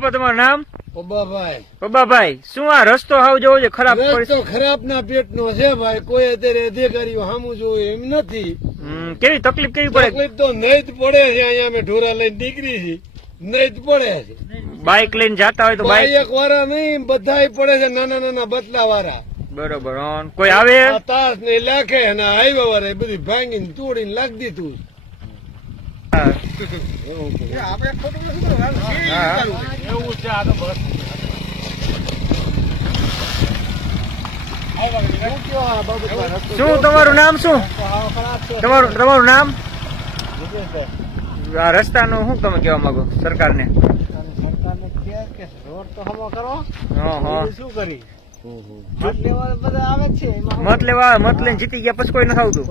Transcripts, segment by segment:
બાપા તમારું નામ? પબ્બાભાઈ પબ્બાભાઈ શું આ રસ્તો હાવ જવો છે ખરાબ રસ્તો ખરાબ ના પેટ નો છે ભાઈ કોઈ અત્યારે અધિકારીઓ સામું જોવે એમ નથી. કેવી તકલીફ કેવી પડે? તકલીફ તો નહીં જ પડે છે અહીંયા અમે ઢોરા લઈને નીકળી છે નહીં જ પડે છે. બાઇક લઈને જતા હોય તો બાઇક બાઈક વાળા નહીં બધા પડે છે નાના નાના બદલા વાળા બરોબર કોઈ આવે? તાસ ને લાખે અને હાઈવા વાળા બધી ભાંગીને તોડીને લાગ દીધું હા. હા. એવું છે આ તો બસ શું તમારું નામ શું? તમારું તમારું નામ? આ રસ્તાનું શું તમે કહેવા માંગો? સરકારને. શું મત લેવા બધા આવે છે એમાં મત લેવા મત લઈને જીતી ગયા પછી કોઈ નથી આવતું.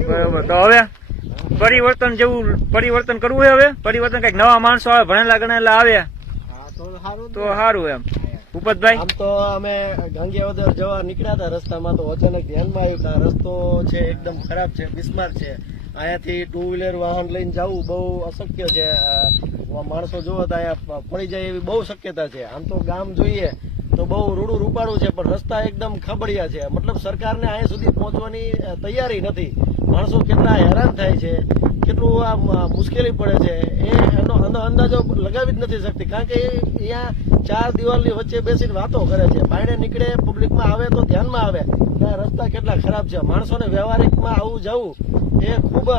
બરોબર. તો હવે? પરિવર્તન જેવું પરિવર્તન કરવું હવે? પરિવર્તન કંઈક નવા માણસો આવે ભણેલા ગણેલા આવે? હા તો સારું એમ. ભૂપતભાઈ આમ તો અમે ગંગેવદર જવા નીકળ્યા હતા રસ્તામાં તો અચાનક ધ્યાનમાં આવ્યું કે રસ્તો છે એકદમ ખરાબ છે બિસ્માર છે. અહીંયાથી ટુ વ્હીલર વાહન લઈને જવું બહુ અશક્ય છે. માણસો જોવો તો અહીંયા પડી જાય એવી બહુ શક્યતા છે. આમ તો ગામ જોઈએ તો બહુ રૂડું રૂપાળું છે પણ રસ્તા એકદમ ખબડિયા છે. મતલબ સરકારને અહીંયા સુધી પહોંચવાની તૈયારી નથી. માણસો કેટલા હેરાન થાય છે, કેટલું આમ મુશ્કેલી પડે છે. એ એનો અંદ- અંદાજો લગાવી જ નથી શકતી, કારણ કે એ અહીંયા ચાર દિવાલની વચ્ચે બેસીને વાતો કરે છે. બાયણે નીકળે પબ્લિકમાં આવે તો ધ્યાનમાં આવે. કે રસ્તા કેટલા ખરાબ છે. માણસોને વ્યવહારિકમાં આવું જવું, એ ખૂબ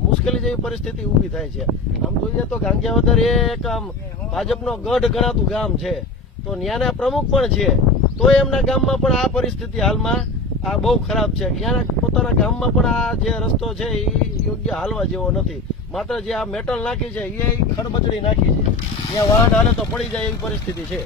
મુશ્કેલી જેવી પરિસ્થિતિ ઊભી થાય છે. આમ જોઈએ તો ગાંધીવદર એ એક આમ ભાજપનો ગઢ ગણાતું ગામ છે. તો ન્યાના પ્રમુખ પણ છે. તો એમના ગામમાં પણ આ પરિસ્થિતિ હાલમાં આ બહુ ખરાબ છે. ત્યાંના પોતાના ગામમાં પણ આ જે રસ્તો છે એ યોગ્ય હાલવા જેવો નથી. માત્ર જે આ મેટલ નાખી છે, એ ખડબચડી નાખી છે. ત્યાં વાહન હાલે તો પડી જાય એવી પરિસ્થિતિ છે.